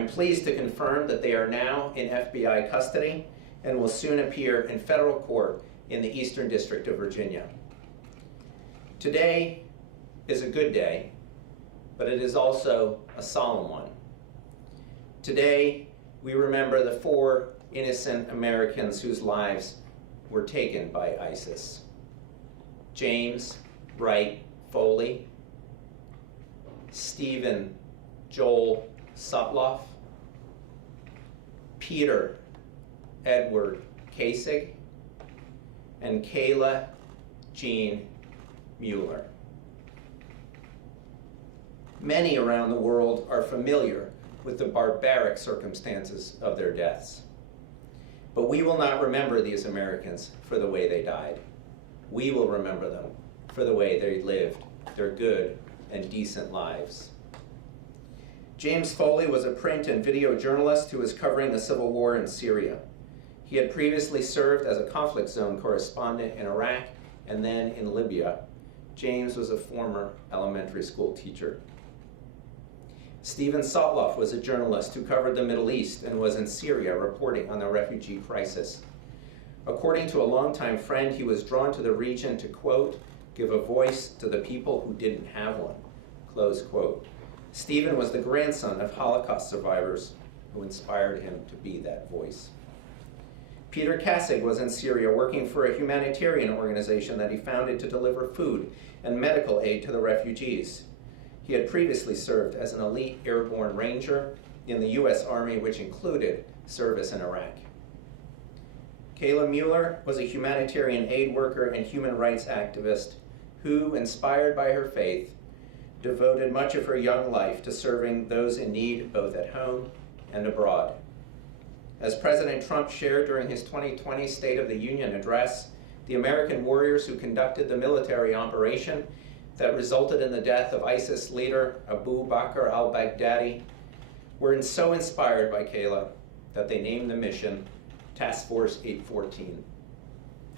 I'm pleased to confirm that they are now in FBI custody and will soon appear in federal court in the Eastern District of Virginia. Today is a good day, but it is also a solemn one. Today, we remember the 4 innocent Americans whose lives were taken by ISIS. James Wright Foley, Stephen Joel Sutloff, Peter Edward Kasich, and Kayla Jean Mueller. Many around the world are familiar with the barbaric circumstances of their deaths. But we will not remember these Americans for the way they died. We will remember them for the way they lived their good and decent lives. James Foley was a print and video journalist who was covering the civil war in Syria. He had previously served as a conflict zone correspondent in Iraq and then in Libya. James was a former elementary school teacher. Stephen Sutloff was a journalist who covered the Middle East and was in Syria reporting on the refugee crisis. According to a longtime friend, he was drawn to the region to, quote, give a voice to the people who didn't have one, close quote. Stephen was the grandson of Holocaust survivors who inspired him to be that voice. Peter Kasich was in Syria working for a humanitarian organization that he founded to deliver food and medical aid to the refugees. He had previously served as an elite airborne ranger in the U.S. Army, which included service in Iraq. Kayla Mueller was a humanitarian aid worker and human rights activist who, inspired by her faith, devoted much of her young life to serving those in need both at home and abroad. As President Trump shared during his 2020 State of the Union address, the American warriors who conducted the military operation that resulted in the death of ISIS leader Abu Bakr al-Baghdadi were so inspired by Kayla that they named the mission Task Force 814,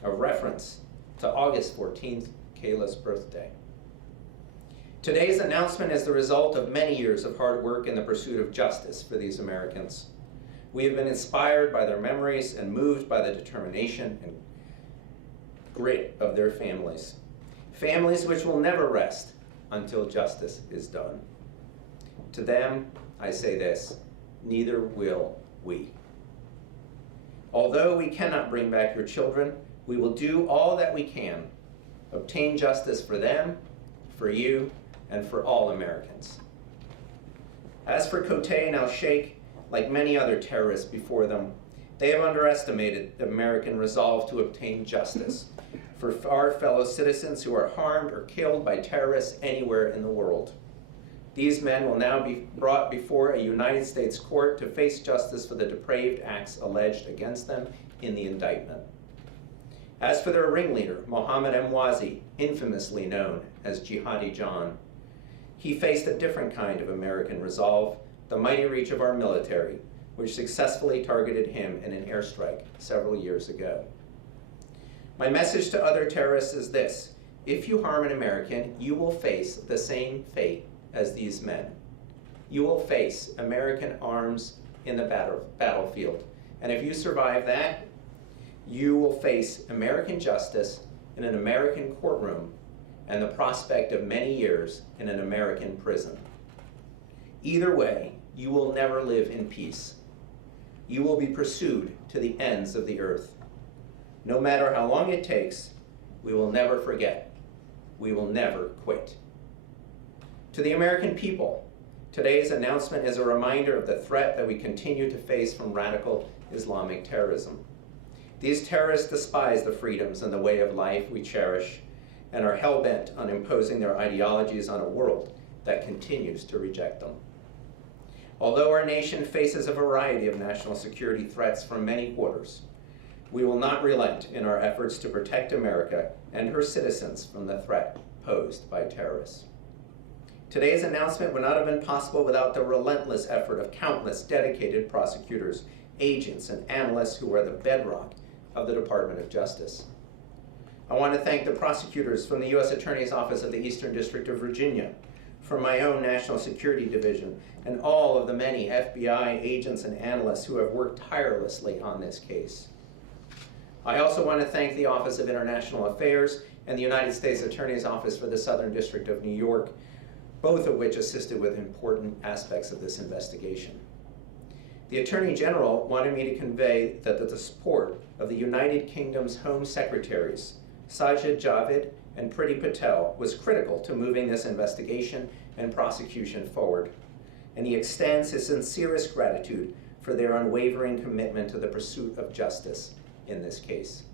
a reference to August 14th, Kayla's birthday. Today's announcement is the result of many years of hard work in the pursuit of justice for these Americans. We have been inspired by their memories and moved by the determination and grit of their families. Families which will never rest until justice is done. To them, I say this, neither will we. Although we cannot bring back your children, we will do all that we can, obtain justice for them, for you, and for all Americans. As for Kotay and al-Sheikh, like many other terrorists before them, they have underestimated the American resolve to obtain justice for our fellow citizens who are harmed or killed by terrorists anywhere in the world. These men will now be brought before a United States court to face justice for the depraved acts alleged against them in the indictment. As for their ringleader, Mohammed Emwazi, infamously known as Jihadi John, he faced a different kind of American resolve, the mighty reach of our military, which successfully targeted him in an airstrike several years ago. My message to other terrorists is this: if you harm an American, you will face the same fate as these men. You will face American arms in the battlefield. And if you survive that, you will face American justice in an American courtroom and the prospect of many years in an American prison. Either way, you will never live in peace. You will be pursued to the ends of the earth. No matter how long it takes, we will never forget. We will never quit. To the American people, today's announcement is a reminder of the threat that we continue to face from radical Islamic terrorism. These terrorists despise the freedoms and the way of life we cherish and are hell-bent on imposing their ideologies on a world that continues to reject them. Although our nation faces a variety of national security threats from many quarters, we will not relent in our efforts to protect America and her citizens from the threat posed by terrorists. Today's announcement would not have been possible without the relentless effort of countless dedicated prosecutors, agents, and analysts who are the bedrock of the Department of Justice. I want to thank the prosecutors from the U.S. Attorney's Office of the Eastern District of Virginia from my own National Security Division and all of the many FBI agents and analysts who have worked tirelessly on this case. I also want to thank the Office of International Affairs and the United States Attorney's Office for the Southern District of New York, both of which assisted with important aspects of this investigation. The Attorney General wanted me to convey that the support of the United Kingdom's Home Secretaries, Sajid Javid and Priti Patel, was critical to moving this investigation and prosecution forward, and he extends his sincerest gratitude for their unwavering commitment to the pursuit of justice in this case.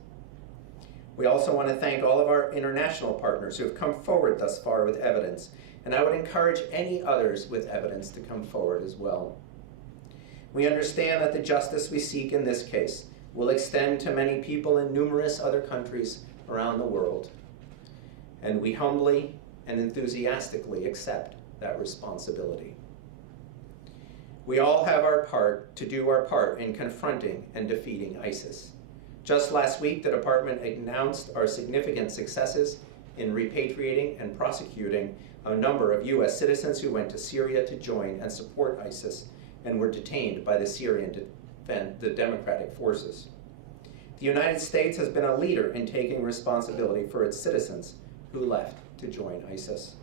We also want to thank all of our international partners who have come forward thus far with evidence, and I would encourage any others with evidence to come forward as well. We understand that the justice we seek in this case will extend to many people in numerous other countries around the world, and we humbly and enthusiastically accept that responsibility. We all have our part to do our part in confronting and defeating ISIS. Just last week, the department announced our significant successes in repatriating and prosecuting a number of U.S. citizens who went to Syria to join and support ISIS and were detained by the Syrian democratic forces. The United States has been a leader in taking responsibility for its citizens who left to join ISIS.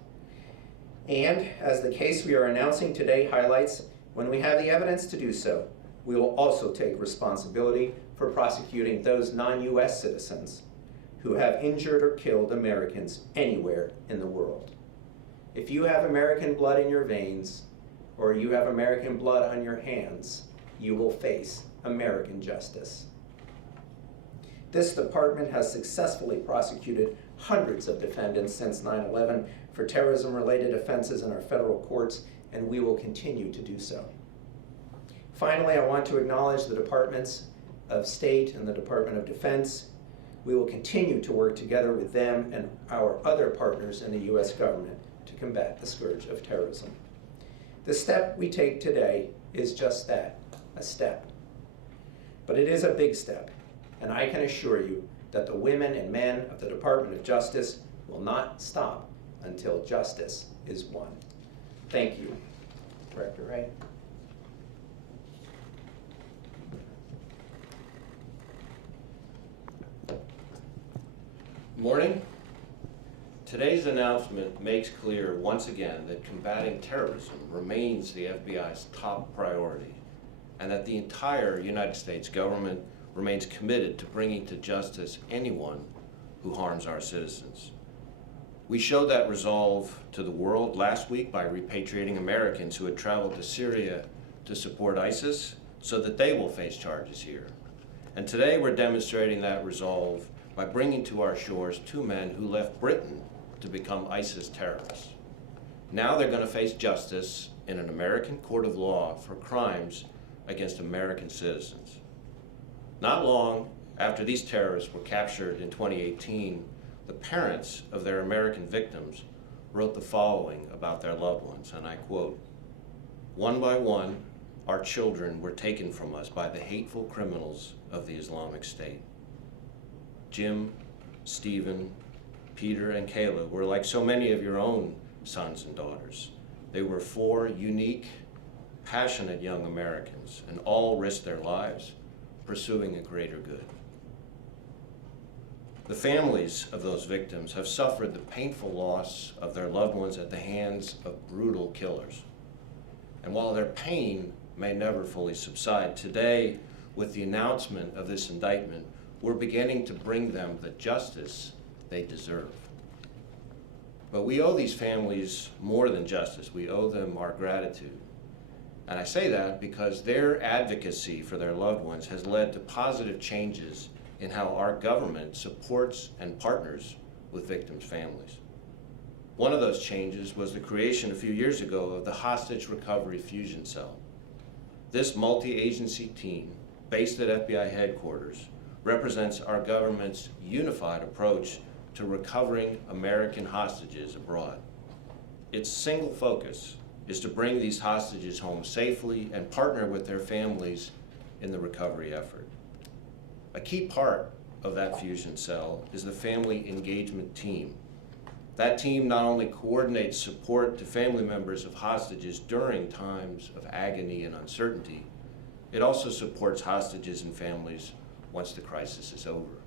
And as the case we are announcing today highlights, when we have the evidence to do so, we will also take responsibility for prosecuting those non-U.S. citizens who have injured or killed Americans anywhere in the world. If you have American blood in your veins, or you have American blood on your hands, you will face American justice. This department has successfully prosecuted hundreds of defendants since 9/11 for terrorism-related offenses in our federal courts, and we will continue to do so. Finally, I want to acknowledge the Departments of State and the Department of Defense. We will continue to work together with them and our other partners in the U.S. government to combat the scourge of terrorism. The step we take today is just that, a step. But it is a big step, and I can assure you that the women and men of the Department of Justice will not stop until justice is won. Thank you. Director Wright. Morning. Today's announcement makes clear once again that combating terrorism remains the FBI's top priority, and that the entire United States government remains committed to bringing to justice anyone who harms our citizens. We showed that resolve to the world last week by repatriating Americans who had traveled to Syria to support ISIS so that they will face charges here. And today we're demonstrating that resolve by bringing to our shores two men who left Britain to become ISIS terrorists. Now they're going to face justice in an American court of law for crimes against American citizens. Not long after these terrorists were captured in 2018, the parents of their American victims wrote the following about their loved ones, and I quote, "One by one, our children were taken from us by the hateful criminals of the Islamic State. Jim, Stephen, Peter, and Kayla were like so many of your own sons and daughters. They were four unique, passionate young Americans, and all risked their lives pursuing a greater good. The families of those victims have suffered the painful loss of their loved ones at the hands of brutal killers. And while their pain may never fully subside, today, with the announcement of this indictment, we're beginning to bring them the justice they deserve. But we owe these families more than justice. We owe them our gratitude. And I say that because their advocacy for their loved ones has led to positive changes in how our government supports and partners with victims' families. One of those changes was the creation a few years ago of the Hostage Recovery Fusion Cell. This multi-agency team, based at FBI headquarters, represents our government's unified approach to recovering American hostages abroad. Its single focus is to bring these hostages home safely and partner with their families in the recovery effort. A key part of that fusion cell is the family engagement team. That team not only coordinates support to family members of hostages during times of agony and uncertainty, it also supports hostages and families once the crisis is over.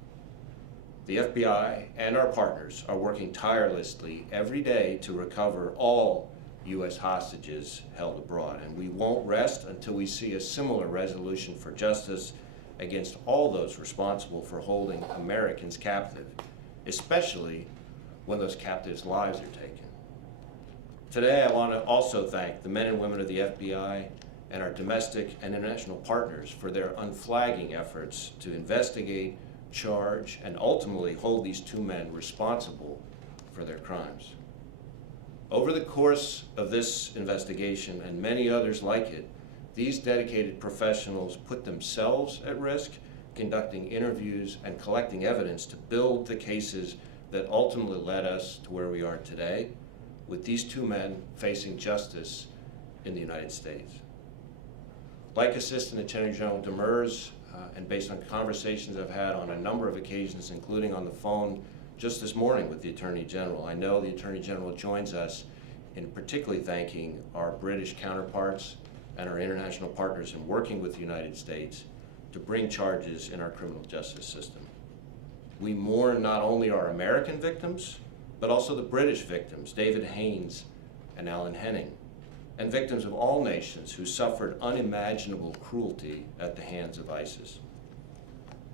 The FBI and our partners are working tirelessly every day to recover all U.S. hostages held abroad, and we won't rest until we see a similar resolution for justice against all those responsible for holding Americans captive, especially when those captives' lives are taken. Today, I want to also thank the men and women of the FBI and our domestic and international partners for their unflagging efforts to investigate, charge, and ultimately hold these two men responsible for their crimes. Over the course of this investigation and many others like it, these dedicated professionals put themselves at risk, conducting interviews and collecting evidence to build the cases that ultimately led us to where we are today, with these two men facing justice in the United States. Like Assistant Attorney General Demers, and based on conversations I've had on a number of occasions, including on the phone just this morning with the Attorney General, I know the Attorney General joins us in particularly thanking our British counterparts and our international partners in working with the United States to bring charges in our criminal justice system. We mourn not only our American victims, but also the British victims, David Haynes and Alan Henning, and victims of all nations who suffered unimaginable cruelty at the hands of ISIS.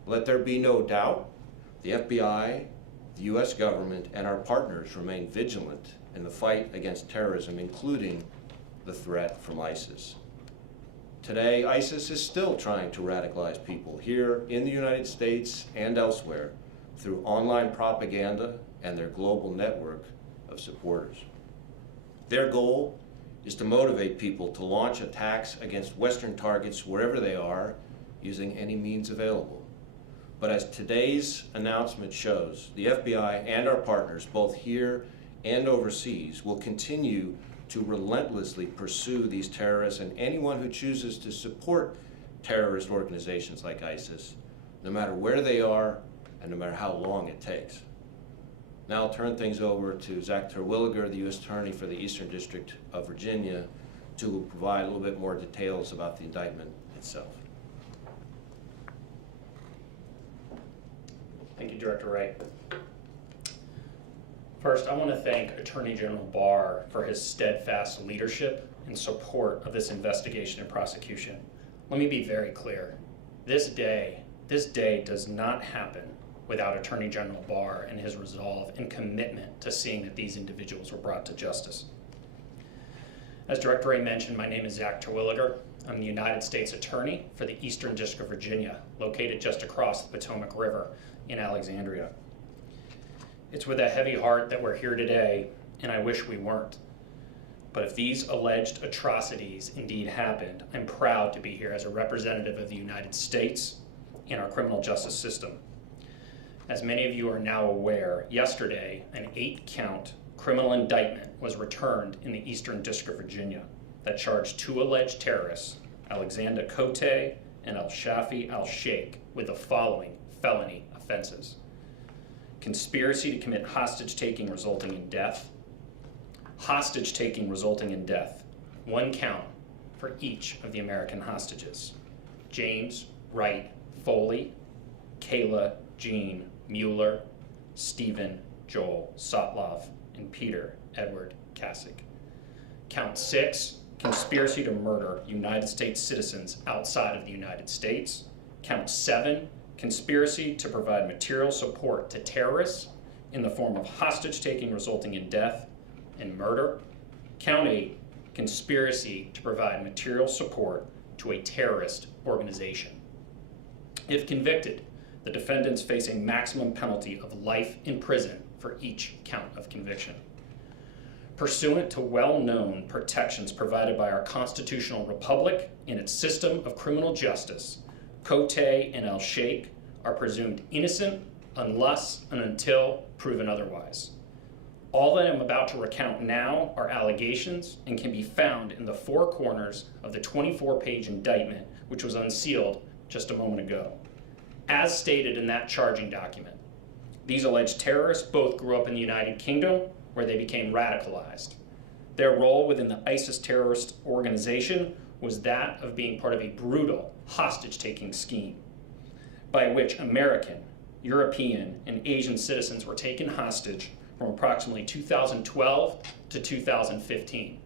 Let there be no doubt, the FBI, the U.S. government, and our partners remain vigilant in the fight against terrorism, including the threat from ISIS. Today, ISIS is still trying to radicalize people here in the United States and elsewhere through online propaganda and their global network of supporters. Their goal is to motivate people to launch attacks against Western targets wherever they are, using any means available. But as today's announcement shows, the FBI and our partners, both here and overseas, will continue to relentlessly pursue these terrorists and anyone who chooses to support terrorist organizations like ISIS, no matter where they are and no matter how long it takes. Now I'll turn things over to Zach Terwilliger, the U.S. Attorney for the Eastern District of Virginia, to provide a little bit more details about the indictment itself. Thank you, Director Wright. First, I want to thank Attorney General Barr for his steadfast leadership and support of this investigation and prosecution. Let me be very clear. This day does not happen without Attorney General Barr and his resolve and commitment to seeing that these individuals were brought to justice. As Director Wray mentioned, my name is Zach Terwilliger. I'm the United States Attorney for the Eastern District of Virginia, located just across the Potomac River in Alexandria. It's with a heavy heart that we're here today, and I wish we weren't. But if these alleged atrocities indeed happened, I'm proud to be here as a representative of the United States in our criminal justice system. As many of you are now aware, yesterday an 8-count criminal indictment was returned in the Eastern District of Virginia that charged 2 alleged terrorists, Alexander Cote and Al-Shafi Al-Sheikh, with the following felony offenses: conspiracy to commit hostage-taking resulting in death, hostage-taking resulting in death, 1 count for each of the American hostages: James Wright Foley, Kayla Jean Mueller, Stephen Joel Sotlov, and Peter Edward Kasich. Count 6, conspiracy to murder United States citizens outside of the United States. Count 7, conspiracy to provide material support to terrorists in the form of hostage-taking resulting in death and murder. Count 8, conspiracy to provide material support to a terrorist organization. If convicted, the defendants face a maximum penalty of life in prison for each count of conviction. Pursuant to well-known protections provided by our constitutional republic in its system of criminal justice, Cote and Al-Sheikh are presumed innocent unless and until proven otherwise. All that I'm about to recount now are allegations and can be found in the 4 corners of the 24-page indictment, which was unsealed just a moment ago. As stated in that charging document, these alleged terrorists both grew up in the United Kingdom, where they became radicalized. Their role within the ISIS terrorist organization was that of being part of a brutal hostage-taking scheme by which American, European, and Asian citizens were taken hostage from approximately 2012 to 2015.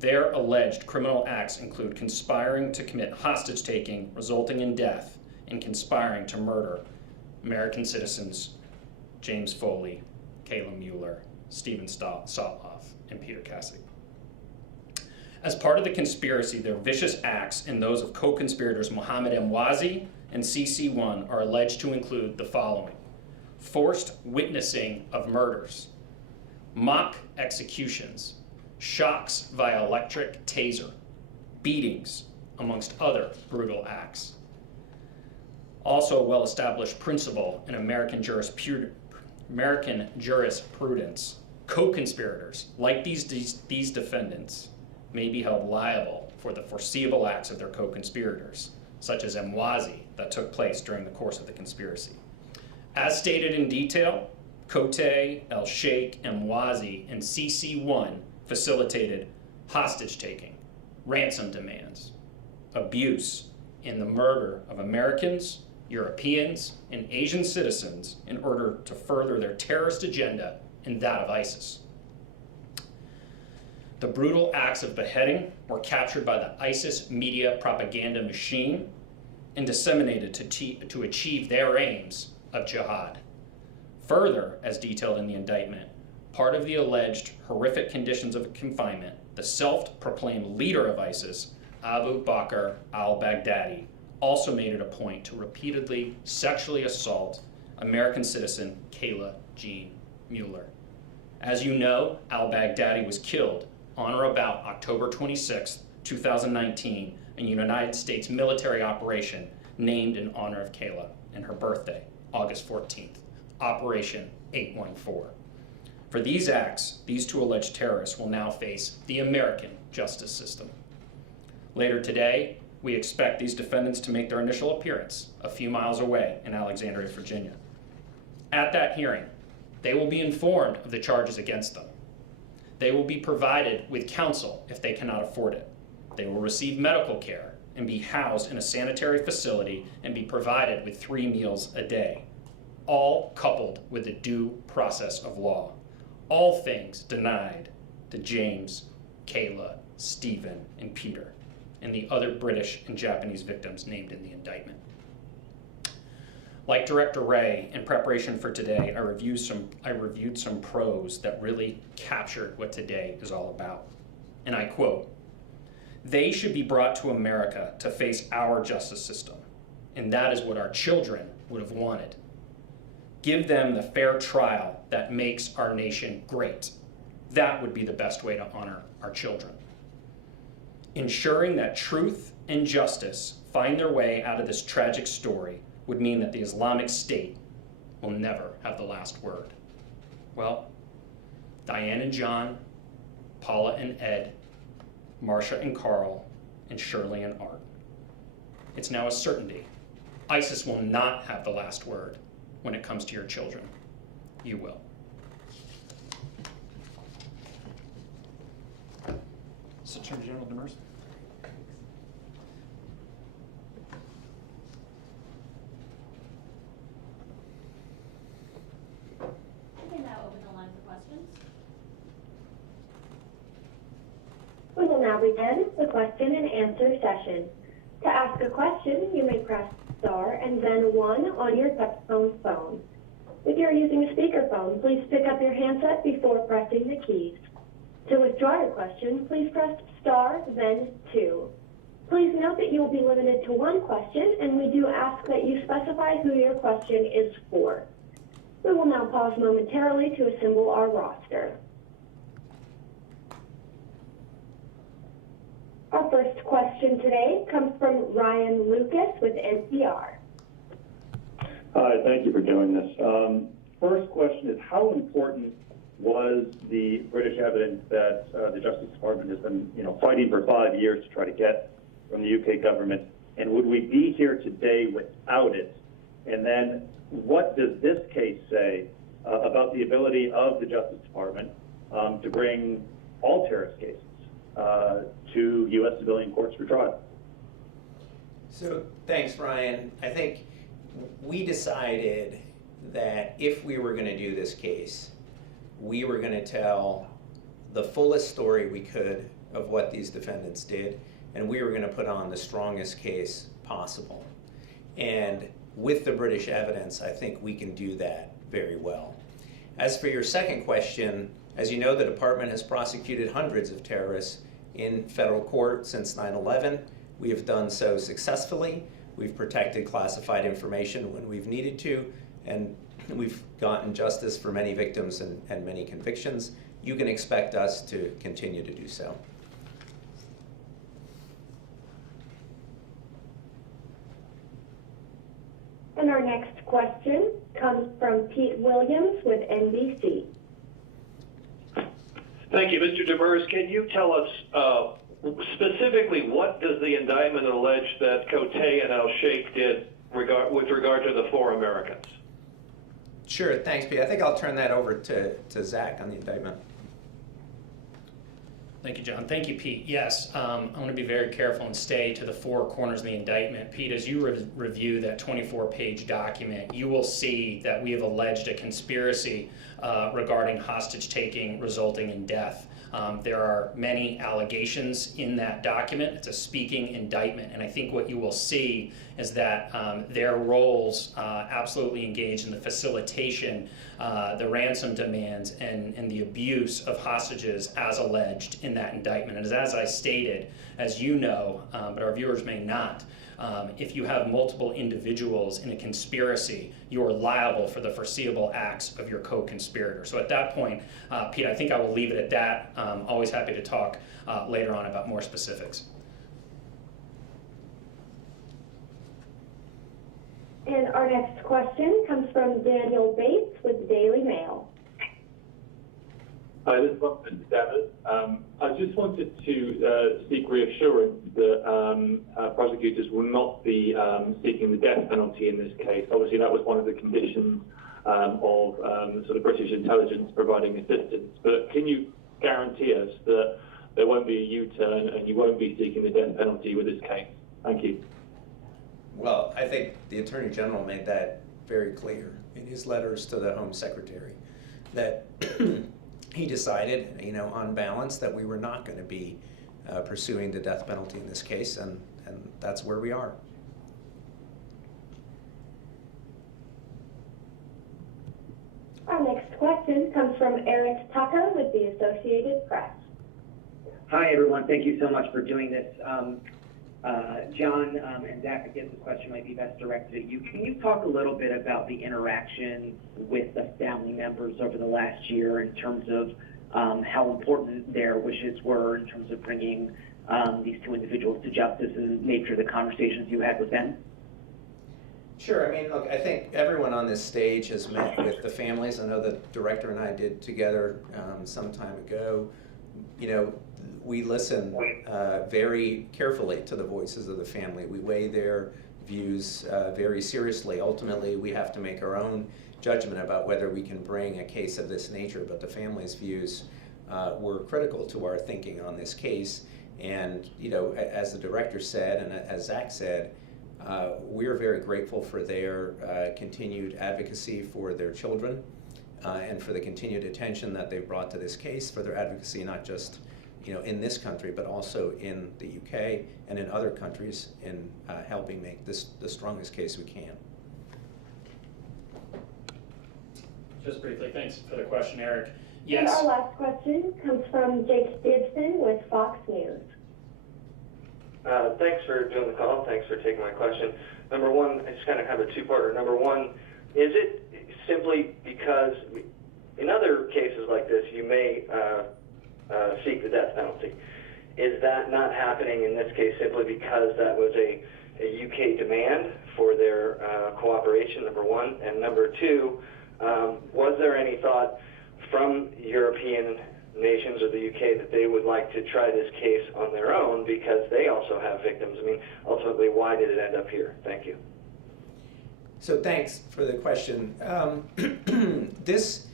Their alleged criminal acts include conspiring to commit hostage-taking resulting in death and conspiring to murder American citizens James Foley, Kayla Mueller, Stephen Sotloff, and Peter Cassidy. As part of the conspiracy, their vicious acts and those of co-conspirators Mohammed Emwazi and CC1 are alleged to include the following: forced witnessing of murders, mock executions, shocks via electric taser, beatings, amongst other brutal acts. Also a well-established principle in American jurisprudence, co-conspirators, like these defendants, may be held liable for the foreseeable acts of their co-conspirators, such as Emwazi, that took place during the course of the conspiracy. As stated in detail, Cote, El Sheikh, Emwazi, and CC1 facilitated hostage-taking, ransom demands, abuse, and the murder of Americans, Europeans, and Asian citizens in order to further their terrorist agenda and that of ISIS. The brutal acts of beheading were captured by the ISIS media propaganda machine and disseminated to achieve their aims of jihad. Further, as detailed in the indictment, part of the alleged horrific conditions of confinement, the self-proclaimed leader of ISIS, Abu Bakr al-Baghdadi, also made it a point to repeatedly sexually assault American citizen Kayla Jean Mueller. As you know, al-Baghdadi was killed on or about October 26, 2019, in a United States military operation named in honor of Kayla and her birthday, August 14th, Operation 814. For these acts, these two alleged terrorists will now face the American justice system. Later today, we expect these defendants to make their initial appearance a few miles away in Alexandria, Virginia. At that hearing, they will be informed of the charges against them. They will be provided with counsel if they cannot afford it. They will receive medical care and be housed in a sanitary facility and be provided with 3 meals a day, all coupled with the due process of law. All things denied to James, Kayla, Stephen, and Peter, and the other British and Japanese victims named in the indictment. Like Director Wray, in preparation for today, I reviewed some prose that really captured what today is all about. And I quote, "They should be brought to America to face our justice system, and that is what our children would have wanted. Give them the fair trial that makes our nation great. That would be the best way to honor our children. Ensuring that truth and justice find their way out of this tragic story would mean that the Islamic State will never have the last word." Well, Diane and John, Paula and Ed, Marcia and Carl, and Shirley and Art. It's now a certainty. ISIS will not have the last word when it comes to your children. You will. Attorney General Demers. We can now open the line for questions. We will now begin the question and answer session. To ask a question, you may press star and then 1 on your touchtone phone. If you are using a speakerphone, please pick up your handset before pressing the keys. To withdraw your question, please press star, then 2. Please note that you will be limited to 1 question, and we do ask that you specify who your question is for. We will now pause momentarily to assemble our roster. Our first question today comes from Ryan Lucas with NPR. Hi, thank you for doing this. First question is, how important was the British evidence that the Justice Department has been, fighting for 5 years to try to get from the UK government, and would we be here today without it? And then, what does this case say about the ability of the Justice Department to bring all terrorist cases to U.S. civilian courts for trial. So thanks, Ryan. I think we decided that if we were going to do this case, we were going to tell the fullest story we could of what these defendants did, and we were going to put on the strongest case possible. And with the British evidence, I think we can do that very well. As for your second question, as you know, the department has prosecuted hundreds of terrorists in federal court since 9/11. We have done so successfully. We've protected classified information when we've needed to, and we've gotten justice for many victims and many convictions. You can expect us to continue to do so. And our next question comes from Pete Williams with NBC. Thank you. Mr. Demers, can you tell us specifically what does the indictment allege that Cote and Al-Sheikh did with regard to the 4 Americans? Sure, thanks, Pete. I think I'll turn that over to Zach on the indictment. Thank you, John. Thank you, Pete. Yes, I want to be very careful and stay to the 4 corners of the indictment. Pete, as you review that 24-page document, you will see that we have alleged a conspiracy regarding hostage-taking resulting in death. There are many allegations in that document. It's a speaking indictment, and I think what you will see is that their roles absolutely engage in the facilitation, the ransom demands, and the abuse of hostages as alleged in that indictment. And as I stated, as you know, but our viewers may not, if you have multiple individuals in a conspiracy, you are liable for the foreseeable acts of your co-conspirator. So at that point, Pete, I think I will leave it at that. Always happy to talk later on about more specifics. And our next question comes from Daniel Bates with the Daily Mail. Hi, this is Robin Davis. I just wanted to seek reassurance that prosecutors will not be seeking the death penalty in this case. Obviously, that was one of the conditions of sort of British intelligence providing assistance. But can you guarantee us that there won't be a U-turn and you won't be seeking the death penalty with this case? Thank you. Well, I think the Attorney General made that very clear in his letters to the Home Secretary, that he decided, on balance, that we were not going to be pursuing the death penalty in this case, and that's where we are. Our next question comes from Eric Tucker with the Associated Press. Hi, everyone. Thank you so much for doing this. John and Zach, I guess the question might be best directed at you. Can you talk a little bit about the interaction with the family members over the last year in terms of how important their wishes were in terms of bringing these 2 individuals to justice and the nature of the conversations you had with them? Sure. I mean, look, I think everyone on this stage has met with the families. I know the director and I did together some time ago. We listen very carefully to the voices of the family. We weigh their views very seriously. Ultimately, we have to make our own judgment about whether we can bring a case of this nature, but the family's views were critical to our thinking on this case. And, as the director said, and as Zach said, we're very grateful for their continued advocacy for their children and for the continued attention that they've brought to this case, for their advocacy not just in this country, but also in the UK and in other countries in helping make this the strongest case we can. Just briefly, thanks for the question, Eric. And Yes. our last question comes from Jake Gibson with Fox News. Thanks for doing the call. Thanks for taking my question. Number one, I just kind of have a 2-parter. Number one, is it simply because in other cases like this, you may seek the death penalty? Is that not happening in this case simply because that was a UK demand for their cooperation, number one? And number two, was there any thought from European nations or the UK that they would like to try this case on their own because they also have victims? I mean, ultimately, why did it end up here? Thank you. So thanks for the question. This,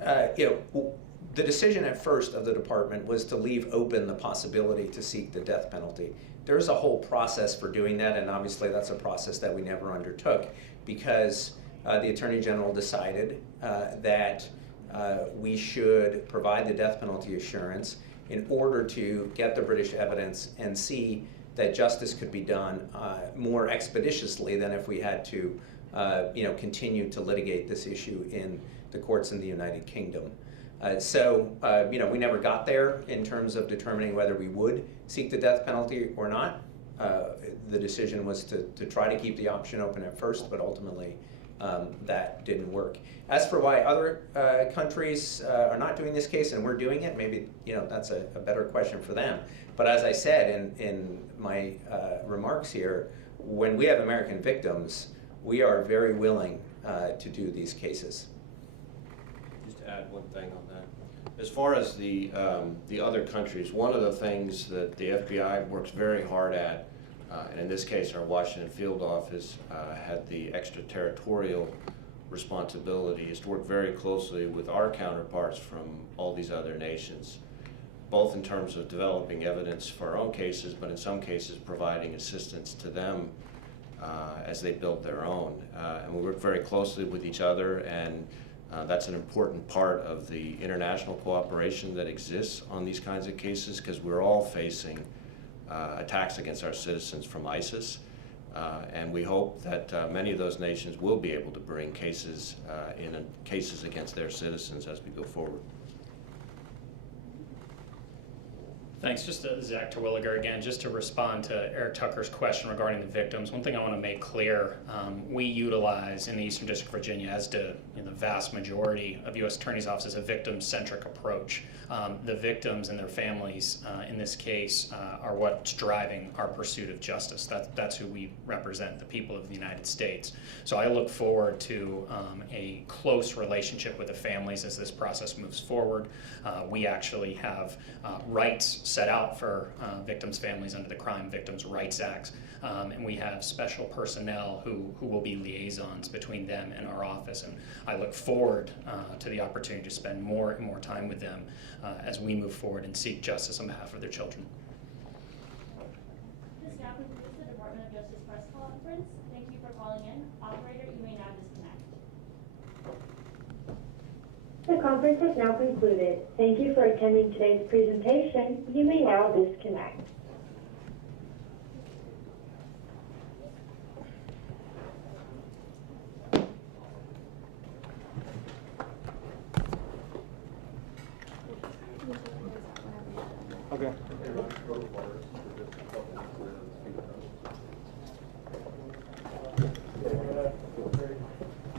the decision at first of the department was to leave open the possibility to seek the death penalty. There's a whole process for doing that, and obviously that's a process that we never undertook because the Attorney General decided that we should provide the death penalty assurance in order to get the British evidence and see that justice could be done more expeditiously than if we had to continue to litigate this issue in the courts in the United Kingdom. We never got there in terms of determining whether we would seek the death penalty or not. The decision was to try to keep the option open at first, but ultimately that didn't work. As for why other countries are not doing this case and we're doing it, maybe that's a better question for them. But as I said in my remarks here, when we have American victims, we are very willing to do these cases. Just to add one thing on that. As far as the other countries, one of the things that the FBI works very hard at, and in this case our Washington field office had the extraterritorial responsibility, is to work very closely with our counterparts from all these other nations, both in terms of developing evidence for our own cases, but in some cases providing assistance to them as they build their own. And we work very closely with each other, and that's an important part of the international cooperation that exists on these kinds of cases, because we're all facing attacks against our citizens from ISIS. And we hope that many of those nations will be able to bring cases cases against their citizens as we go forward. Thanks. Just Zach Terwilliger again, just to respond to Eric Tucker's question regarding the victims. One thing I want to make clear, we utilize in the Eastern District of Virginia, as do the vast majority of U.S. Attorney's offices, a victim-centric approach. The victims and their families in this case are what's driving our pursuit of justice. That's who we represent, the people of the United States. So I look forward to a close relationship with the families as this process moves forward. We actually have rights set out for victims' families under the Crime Victims' Rights Act, and we have special personnel who will be liaisons between them and our office, and I look forward to the opportunity to spend more and more time with them as we move forward and seek justice on behalf of their children. This now concludes the Department of Justice press conference. Thank you for calling in. Operator, you may now disconnect. The conference has now concluded. Thank you for attending today's presentation. You may now disconnect.